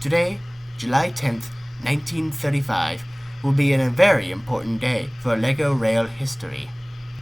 Today, July 10th, 1935, will be a very important day for LEGO Rail history.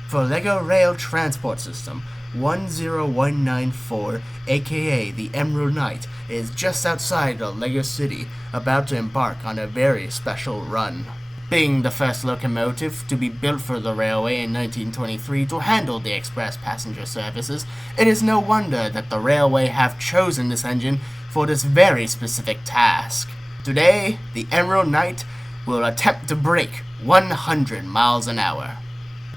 For LEGO Rail Transport System 10194, aka the Emerald Knight, is just outside of LEGO City, about to embark on a very special run. Being the first locomotive to be built for the railway in 1923 to handle the express passenger services, it is no wonder that the railway have chosen this engine for this very specific task. Today, the Emerald Knight will attempt to break 100 miles an hour.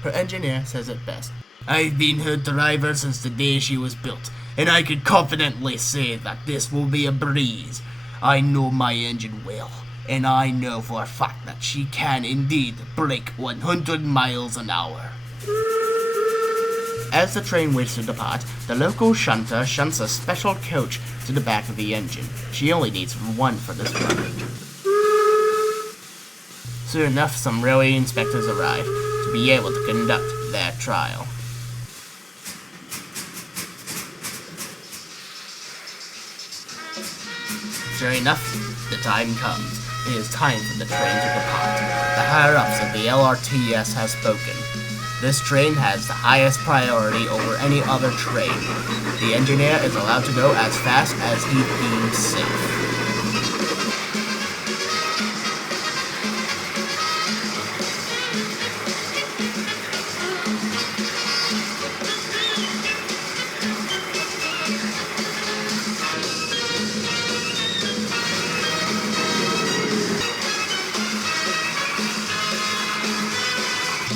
Her engineer says it best. I've been her driver since the day she was built, and I can confidently say that this will be a breeze. I know my engine well, and I know for a fact that she can indeed break 100 miles an hour. As the train waits to depart, the local shunter shunts a special coach to the back of the engine. She only needs one for this run. Soon enough, some railway inspectors arrive to be able to conduct their trial. Sure enough, the time comes. It is time for the train to depart. The higher-ups of the LRTS have spoken. This train has the highest priority over any other train. The engineer is allowed to go as fast as he deems safe.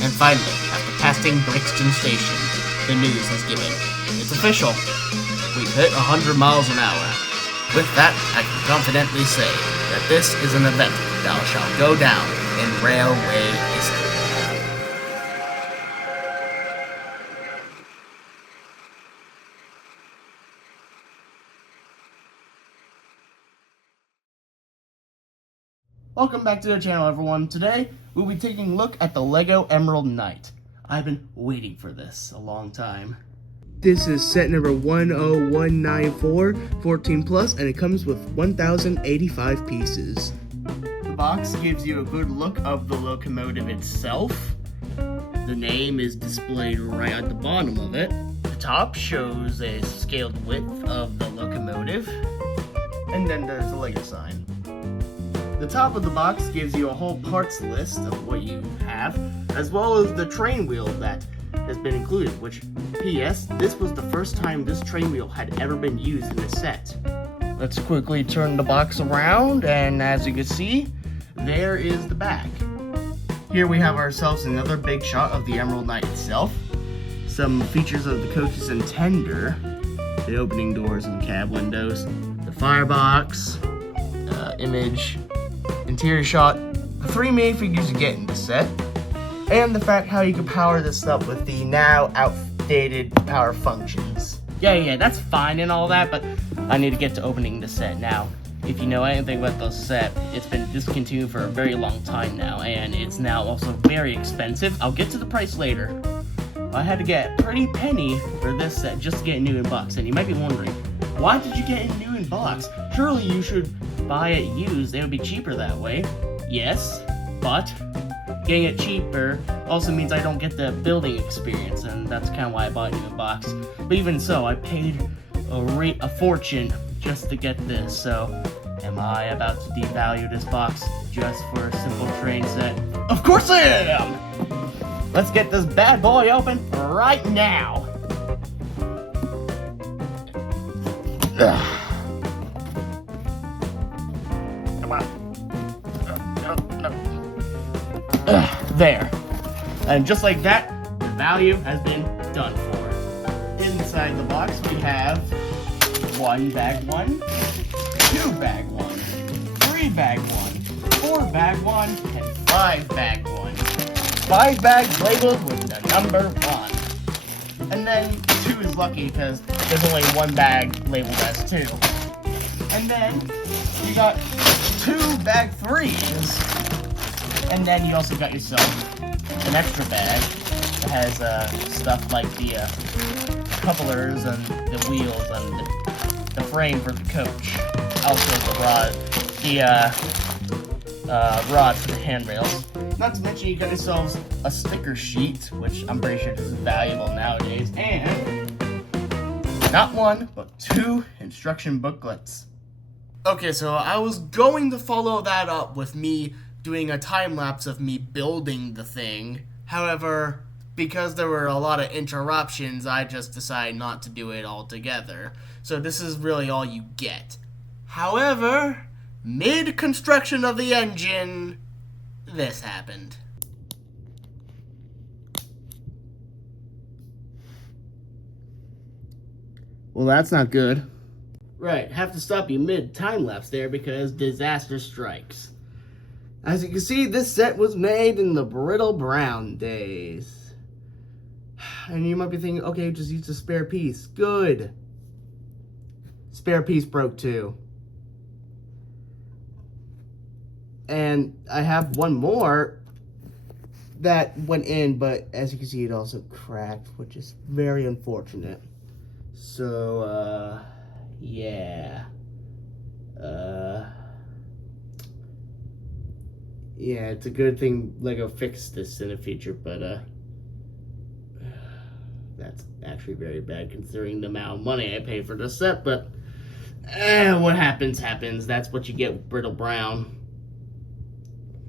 And finally, after passing Brixton Station, the news is given. It's official. We've hit 100 miles an hour. With that, I can confidently say that this is an event that shall go down in railway history. Welcome back to the channel, everyone. Today, we'll be taking a look at the LEGO Emerald Knight. I've been waiting for this a long time. This is set number 10194, 14 plus, and it comes with 1,085 pieces. The box gives you a good look of the locomotive itself. The name is displayed right at the bottom of it. The top shows a scaled width of the locomotive, and then there's the LEGO sign. The top of the box gives you a whole parts list of what you have, as well as the train wheel that has been included, which, P.S., this was the first time this train wheel had ever been used in the set. Let's quickly turn the box around, and as you can see, there is the back. Here we have ourselves another big shot of the Emerald Knight itself, some features of the coach's intender, the opening doors and cab windows, the firebox, image, interior shot, the three main figures you get in this set, and the fact how you can power this up with the now outdated power functions. Yeah, that's fine and all that, but I need to get to opening the set now. If you know anything about the set, it's been discontinued for a very long time now, and it's now also very expensive. I'll get to the price later. I had to get a pretty penny for this set just to get it new in box, and you might be wondering, why did you get it new in box? Surely you should buy it used, it would be cheaper that way. Yes, but getting it cheaper also means I don't get the building experience, and that's kind of why I bought it new in box. But even so, I paid a fortune just to get this, so am I about to devalue this box just for a simple train set? Of course I am! Let's get this bad boy open right now! Ugh. Come on. There. And just like that, the value has been done for. Inside the box we have 1 bag 1, 2 bag 1, 3 bag 1, 4 bag 1, and 5 bag 1. 5 bags labeled with the number 1. And then 2 is lucky because there's only 1 bag labeled as 2. And then you got 2 bag 3s. And then you also got yourself an extra bag that has stuff like the couplers and the wheels and the frame for the coach. Also the rod the rod for the handrails. Not to mention you got yourselves a sticker sheet, which I'm pretty sure is valuable nowadays, and not one, but 2 instruction booklets. Okay, so I was going to follow that up with me doing a time-lapse of me building the thing. However, because there were a lot of interruptions, I just decided not to do it altogether. So this is really all you get. However, mid-construction of the engine, this happened. Well, that's not good. Right, have to stop you mid-time-lapse there because disaster strikes. As you can see, this set was made in the Brittle Brown days. And you might be thinking, okay, just use a spare piece. Good. Spare piece broke too. And I have one more that went in, but as you can see, it also cracked, which is very unfortunate. So, yeah. Yeah, it's a good thing Lego fixed this in the future, but, that's actually very bad considering the amount of money I paid for this set, but, what happens, happens. That's what you get with Brittle Brown.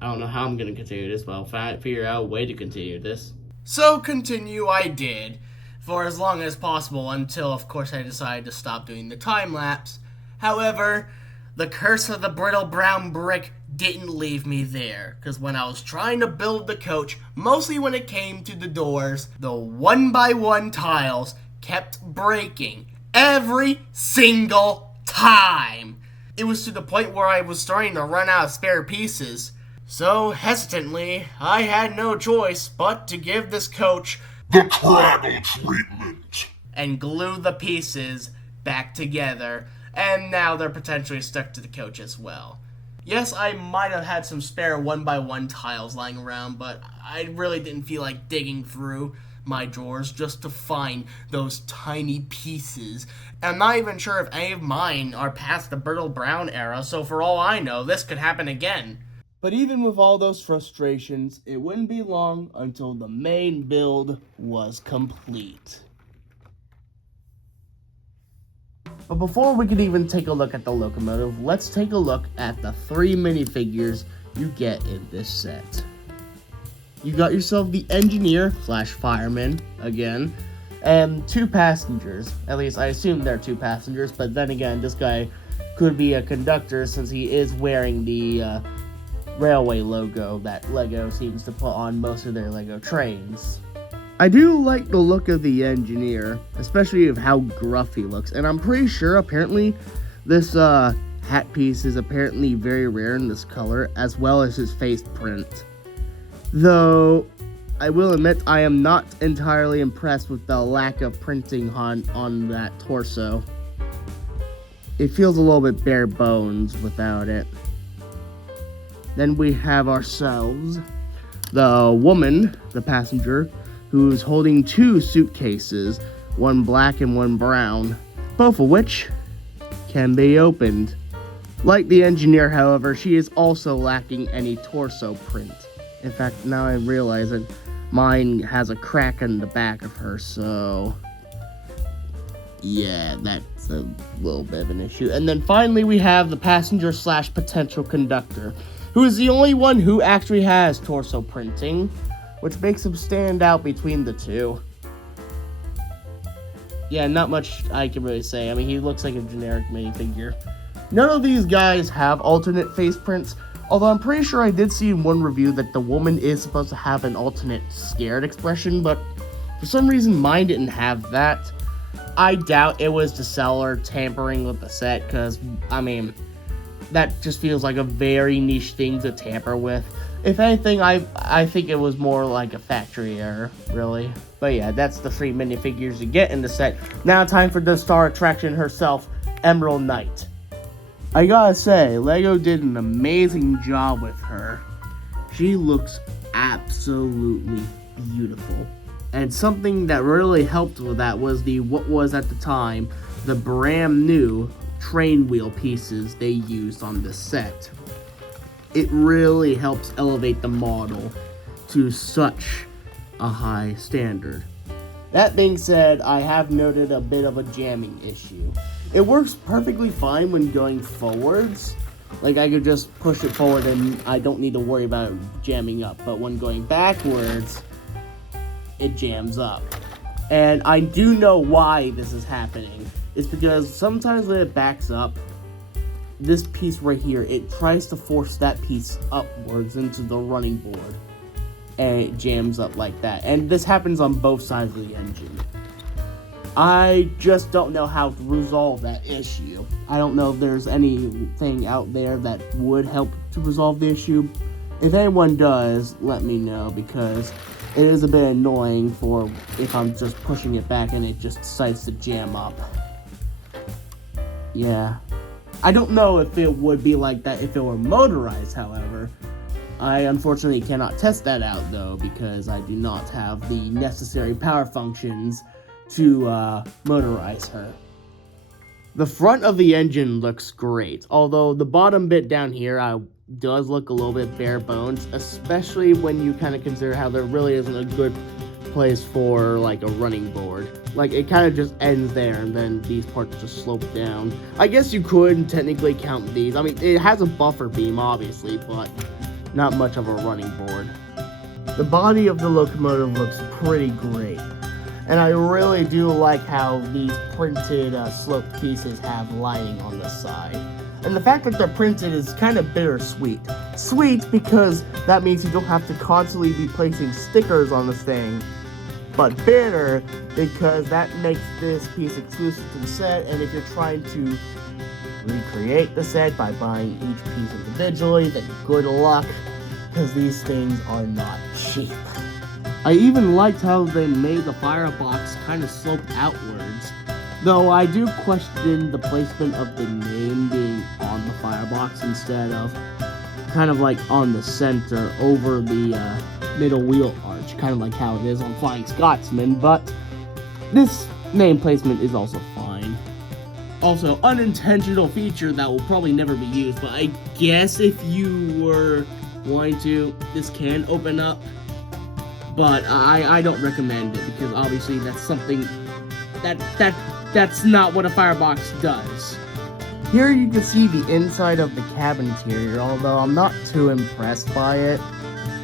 I don't know how I'm going to continue this, but I'll figure out a way to continue this. So continue I did, for as long as possible, until of course I decided to stop doing the time-lapse. However, the curse of the Brittle Brown brick didn't leave me there, because when I was trying to build the coach, mostly when it came to the doors, the 1x1 tiles kept breaking every single time. It was to the point where I was starting to run out of spare pieces. So, hesitantly, I had no choice but to give this coach the cradle treatment and glue the pieces back together, and now they're potentially stuck to the coach as well. Yes, I might have had some spare 1x1 tiles lying around, but I really didn't feel like digging through my drawers just to find those tiny pieces. And I'm not even sure if any of mine are past the Brittle Brown era, so for all I know, this could happen again. But even with all those frustrations, it wouldn't be long until the main build was complete. But before we could even take a look at the locomotive, let's take a look at the 3 minifigures you get in this set. You got yourself the engineer / fireman, again, and 2 passengers. At least I assume they're 2 passengers, but then again, this guy could be a conductor since he is wearing the railway logo that Lego seems to put on most of their Lego trains. I do like the look of the engineer, especially of how gruff he looks, and I'm pretty sure apparently this hat piece is apparently very rare in this color, as well as his face print. Though, I will admit I am not entirely impressed with the lack of printing on that torso. It feels a little bit bare bones without it. Then we have ourselves the woman, the passenger, who's holding 2 suitcases, one black and one brown, both of which can be opened. Like the engineer, however, she is also lacking any torso print. In fact, now I realize that mine has a crack in the back of her, so yeah, that's a little bit of an issue. And then finally we have the passenger / potential conductor, who is the only one who actually has torso printing, which makes him stand out between the 2. Yeah, not much I can really say. I mean, he looks like a generic minifigure. None of these guys have alternate face prints, although I'm pretty sure I did see in one review that the woman is supposed to have an alternate scared expression, but for some reason mine didn't have that. I doubt it was the seller tampering with the set, because, I mean, that just feels like a very niche thing to tamper with. If anything, I think it was more like a factory error, really. But yeah, that's the 3 minifigures you get in the set. Now time for the star attraction herself, Emerald Knight. I gotta say, Lego did an amazing job with her. She looks absolutely beautiful. And something that really helped with that was what was at the time the brand new train wheel pieces they used on this set. It really helps elevate the model to such a high standard. That being said, I have noted a bit of a jamming issue. It works perfectly fine when going forwards. Like, I could just push it forward and I don't need to worry about it jamming up. But when going backwards, it jams up. And I do know why this is happening. It's because sometimes when it backs up, this piece right here, it tries to force that piece upwards into the running board. And it jams up like that. And this happens on both sides of the engine. I just don't know how to resolve that issue. I don't know if there's anything out there that would help to resolve the issue. If anyone does, let me know, because it is a bit annoying for if I'm just pushing it back and it just decides to jam up. Yeah. I don't know if it would be like that if it were motorized, however. I unfortunately cannot test that out though, because I do not have the necessary power functions to motorize her. The front of the engine looks great, although the bottom bit down here does look a little bit bare bones, especially when you kind of consider how there really isn't a good place for like a running board. Like, it kind of just ends there and then these parts just slope down. I guess you could technically count these. I mean, it has a buffer beam obviously, but not much of a running board. The body of the locomotive looks pretty great. And I really do like how these printed sloped pieces have lining on the side. And the fact that they're printed is kind of bittersweet. Sweet because that means you don't have to constantly be placing stickers on this thing. But bitter because that makes this piece exclusive to the set, and if you're trying to recreate the set by buying each piece individually, then good luck, because these things are not cheap. I even liked how they made the firebox kind of slope outwards, though I do question the placement of the name being on the firebox instead of kind of like on the center over the middle wheel arch, kind of like how it is on Flying Scotsman, but this name placement is also fine. Also, unintentional feature that will probably never be used, but I guess if you were wanting to, this can open up. But I don't recommend it, because obviously that's something that's not what a firebox does. Here you can see the inside of the cab interior, although I'm not too impressed by it.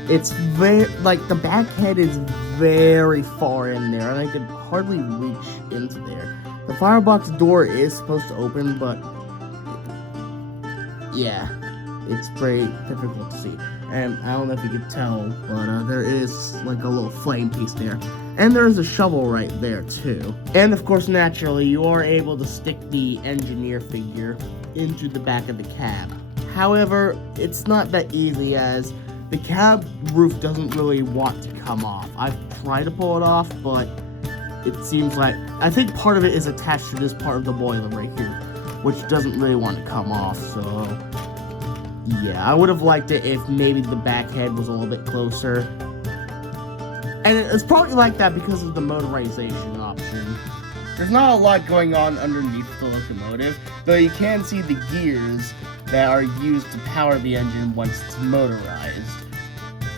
It's very, like, the back head is very far in there, and I could hardly reach into there. The firebox door is supposed to open, but yeah, it's very difficult to see. And I don't know if you can tell, but there is like a little flame piece there. And there's a shovel right there too. And of course, naturally, you are able to stick the engineer figure into the back of the cab. However, it's not that easy, as the cab roof doesn't really want to come off. I've tried to pull it off, but it seems like, I think part of it is attached to this part of the boiler right here, which doesn't really want to come off, so yeah, I would have liked it if maybe the back head was a little bit closer. And it's probably like that because of the motorization option. There's not a lot going on underneath the locomotive, though you can see the gears that are used to power the engine once it's motorized.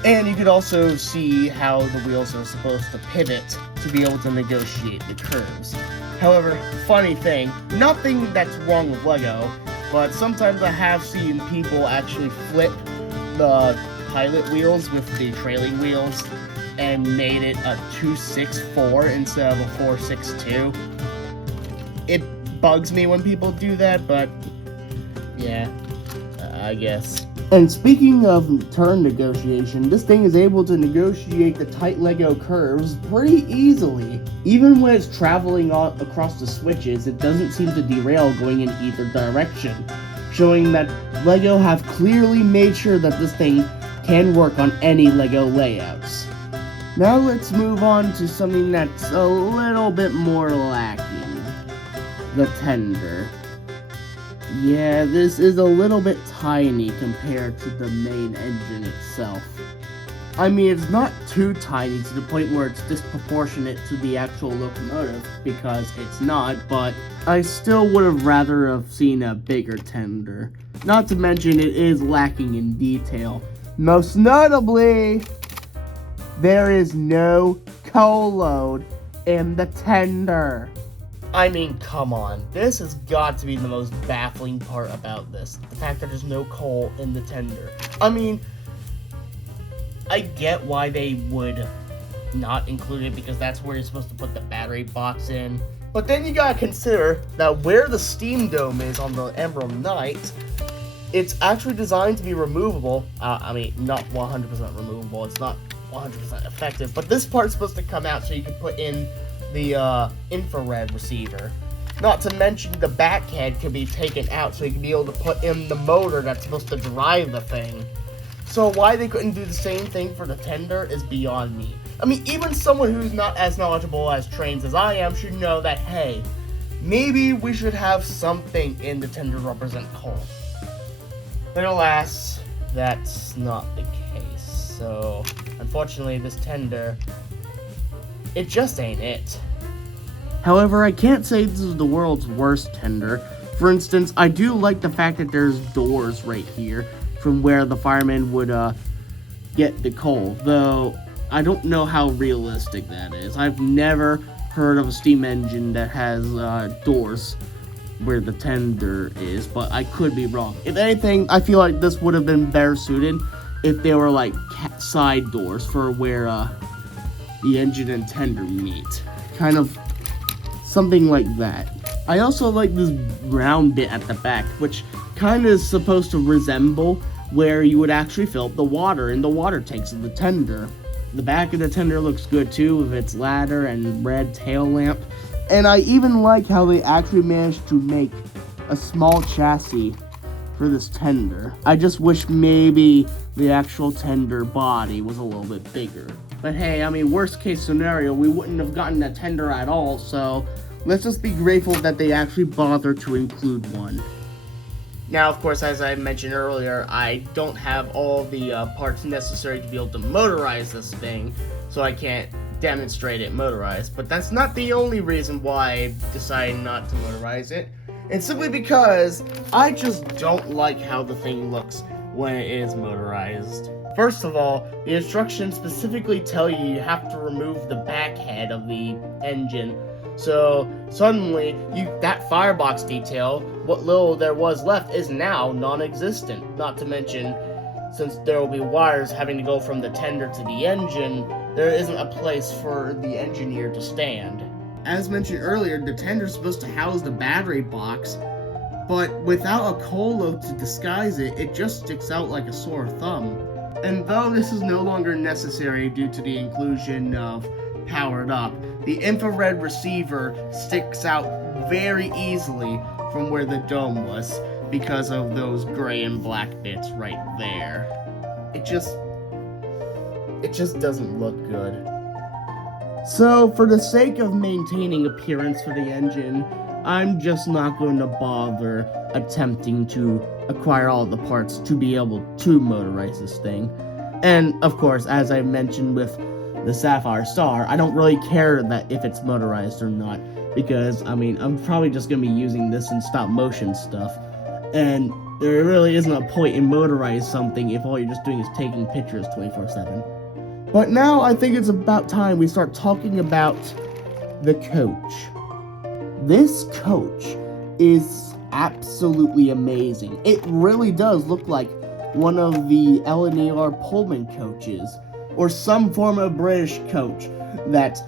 And you could also see how the wheels are supposed to pivot to be able to negotiate the curves. However, funny thing, nothing that's wrong with Lego, but sometimes I have seen people actually flip the pilot wheels with the trailing wheels and made it a 264 instead of a 462. It bugs me when people do that, but yeah, I guess. And speaking of turn negotiation, this thing is able to negotiate the tight Lego curves pretty easily. Even when it's traveling across the switches, it doesn't seem to derail going in either direction, showing that Lego have clearly made sure that this thing can work on any Lego layouts. Now let's move on to something that's a little bit more lacking. The tender. Yeah, this is a little bit tiny compared to the main engine itself. I mean, it's not too tiny to the point where it's disproportionate to the actual locomotive, because it's not, but I still would have rather have seen a bigger tender. Not to mention it is lacking in detail. Most notably, there is no coal load in the tender. I mean, come on. This has got to be the most baffling part about this. The fact that there's no coal in the tender. I mean, I get why they would not include it, because that's where you're supposed to put the battery box in. But then you gotta consider that where the steam dome is on the Emerald Knight, it's actually designed to be removable. I mean, not 100% removable. It's not 100% effective. But this part's supposed to come out so you can put in the infrared receiver. Not to mention the back head can be taken out so you can be able to put in the motor that's supposed to drive the thing. So why they couldn't do the same thing for the tender is beyond me. I mean, even someone who's not as knowledgeable as trains as I am should know that, hey, maybe we should have something in the tender to represent coal. But alas, that's not the case. So, unfortunately, this tender, it just ain't it. However, I can't say this is the world's worst tender. For instance, I do like the fact that there's doors right here from where the firemen would get the coal, though I don't know how realistic that is. I've never heard of a steam engine that has doors where the tender is, but I could be wrong. If anything, I feel like this would have been better suited if they were like side doors for where the engine and tender meet. Kind of something like that. I also like this round bit at the back, which kind of is supposed to resemble where you would actually fill up the water in the water tanks of the tender. The back of the tender looks good too, with its ladder and red tail lamp. And I even like how they actually managed to make a small chassis for this tender. I just wish maybe the actual tender body was a little bit bigger. But hey, I mean, worst case scenario, we wouldn't have gotten a tender at all, so let's just be grateful that they actually bothered to include one. Now, of course, as I mentioned earlier, I don't have all the parts necessary to be able to motorize this thing, so I can't demonstrate it motorized. But that's not the only reason why I decided not to motorize it. It's simply because I just don't like how the thing looks when it is motorized. First of all, the instructions specifically tell you you have to remove the back head of the engine. So suddenly, that firebox detail, what little there was left, is now non-existent. Not to mention, since there will be wires having to go from the tender to the engine, there isn't a place for the engineer to stand. As mentioned earlier, the tender is supposed to house the battery box, but without a coal load to disguise it, it just sticks out like a sore thumb. And though this is no longer necessary due to the inclusion of Powered Up, the infrared receiver sticks out very easily from where the dome was because of those gray and black bits right there. It just doesn't look good. So, for the sake of maintaining appearance for the engine, I'm just not going to bother attempting to acquire all the parts to be able to motorize this thing. And, of course, as I mentioned with the Sapphire Star, I don't really care that if it's motorized or not, because, I mean, I'm probably just going to be using this in stop motion stuff, and there really isn't a point in motorize something if all you're just doing is taking pictures 24/7. But now I think it's about time we start talking about the coach. This coach is absolutely amazing. It really does look like one of the L&ER Pullman coaches, or some form of British coach that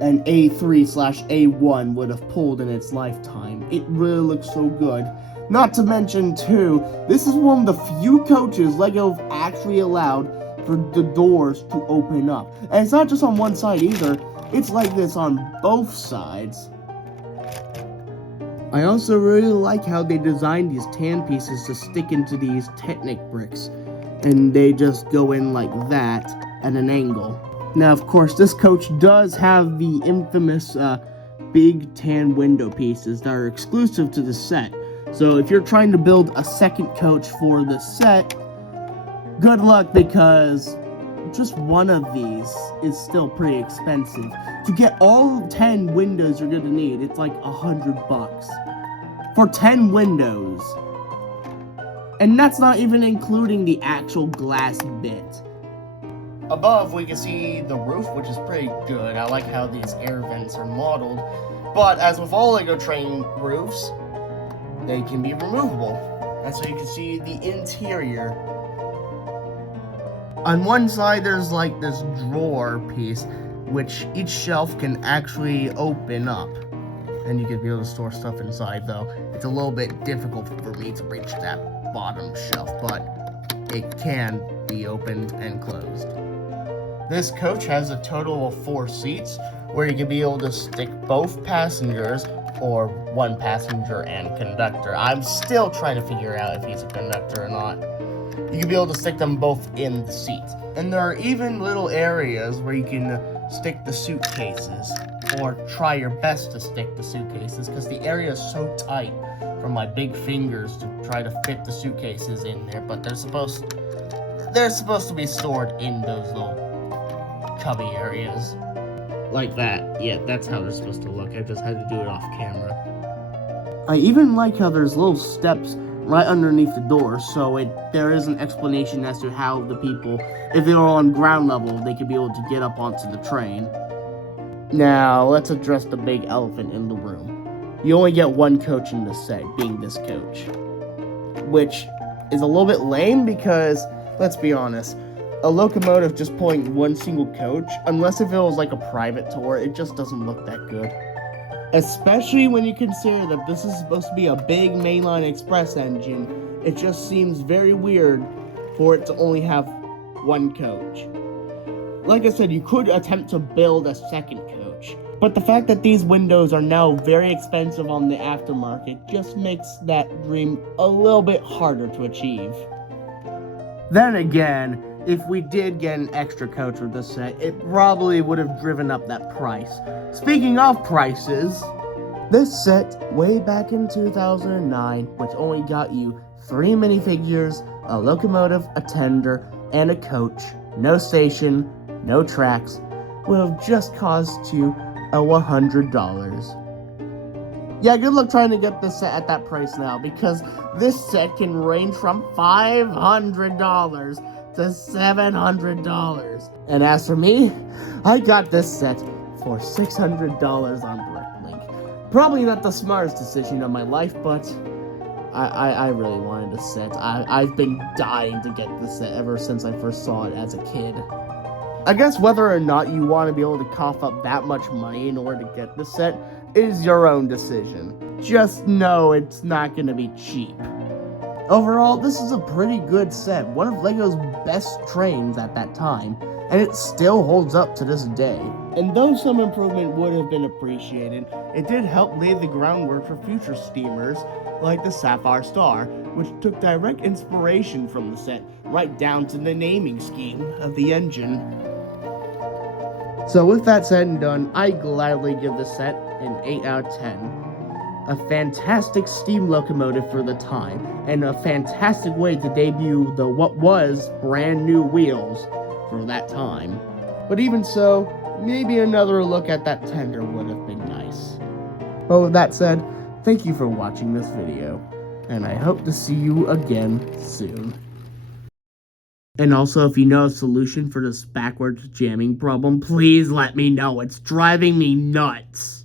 an A3/A1 would have pulled in its lifetime. It really looks so good. Not to mention, too, this is one of the few coaches LEGO have actually allowed for the doors to open up. And it's not just on one side either, it's like this on both sides. I also really like how they designed these tan pieces to stick into these Technic bricks, and they just go in like that at an angle. Now, of course, this coach does have the infamous big tan window pieces that are exclusive to the set. So if you're trying to build a second coach for the set, good luck, because just one of these is still pretty expensive. To get all 10 windows you're gonna need, it's like $100 for 10 windows. And that's not even including the actual glass bit. Above, we can see the roof, which is pretty good. I like how these air vents are modeled. But as with all LEGO train roofs, they can be removable. And so you can see the interior. On one side, there's like this drawer piece, which each shelf can actually open up. And you can be able to store stuff inside, though. It's a little bit difficult for me to reach that bottom shelf, but it can be opened and closed. This coach has a total of 4 seats, where you can be able to stick both passengers, or one passenger and conductor. I'm still trying to figure out if he's a conductor or not. You can be able to stick them both in the seats. And there are even little areas where you can stick the suitcases, or try your best to stick the suitcases, because the area is so tight from my big fingers to try to fit the suitcases in there, but they're supposed to be stored in those little cubby areas. Like that. Yeah, that's how they're supposed to look. I just had to do it off camera. I even like how there's little steps right underneath the door, so there is an explanation as to how the people, if they were on ground level, they could be able to get up onto the train. Now, let's address the big elephant in the room. You only get one coach in this set, being this coach. Which is a little bit lame because, let's be honest, a locomotive just pulling one single coach, unless if it was like a private tour, it just doesn't look that good. Especially when you consider that this is supposed to be a big mainline express engine, it just seems very weird for it to only have one coach. Like I said, you could attempt to build a second coach, but the fact that these windows are now very expensive on the aftermarket just makes that dream a little bit harder to achieve. Then again, if we did get an extra coach with this set, it probably would have driven up that price. Speaking of prices, this set, way back in 2009, which only got you 3 minifigures, a locomotive, a tender, and a coach, no station, no tracks, would have just cost you $100. Yeah, good luck trying to get this set at that price now, because this set can range from $500 to $700. And as for me, I got this set for $600 on Bricklink. Probably not the smartest decision of my life, but I really wanted this set. I've been dying to get this set ever since I first saw it as a kid. I guess whether or not you want to be able to cough up that much money in order to get this set is your own decision. Just know it's not going to be cheap. Overall, this is a pretty good set, one of LEGO's best trains at that time, and it still holds up to this day. And though some improvement would have been appreciated, it did help lay the groundwork for future steamers like the Sapphire Star, which took direct inspiration from the set, right down to the naming scheme of the engine. So with that said and done, I gladly give this set an 8 out of 10. A fantastic steam locomotive for the time, and a fantastic way to debut what was brand new wheels for that time. But even so, maybe another look at that tender would have been nice. But with that said, thank you for watching this video, and I hope to see you again soon. And also, if you know a solution for this backwards jamming problem, please let me know. It's driving me nuts.